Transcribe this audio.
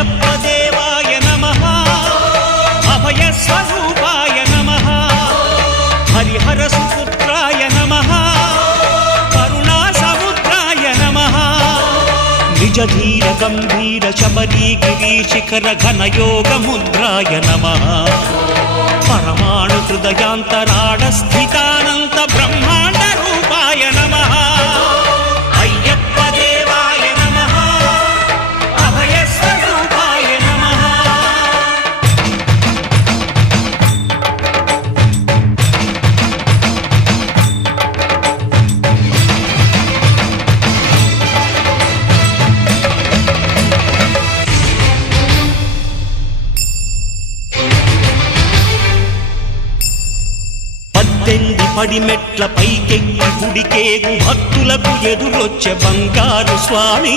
అయ్యప్ప దేవాయ నమః అభయ స్వరూపాయ నమః హరిహర సుపుత్రాయ నమః కరుణా సముద్రాయ నమః నిజ ధీర గంభీర శబరీ గిరి శిఖర ఘన యోగ ముద్రాయ నమః పరమాణు హృదయాంతరాళ స్థితానంత బ్రహ్మాండ రూపాయ నమః అయ్యప్ప దేవాయ నమః అభయ స్వరూపాయ నమః పద్దెంది పడిమెట్ల పైకెక్కి గుడికేగు భక్తులకు ఎదురొచ్చే బంగారు స్వామి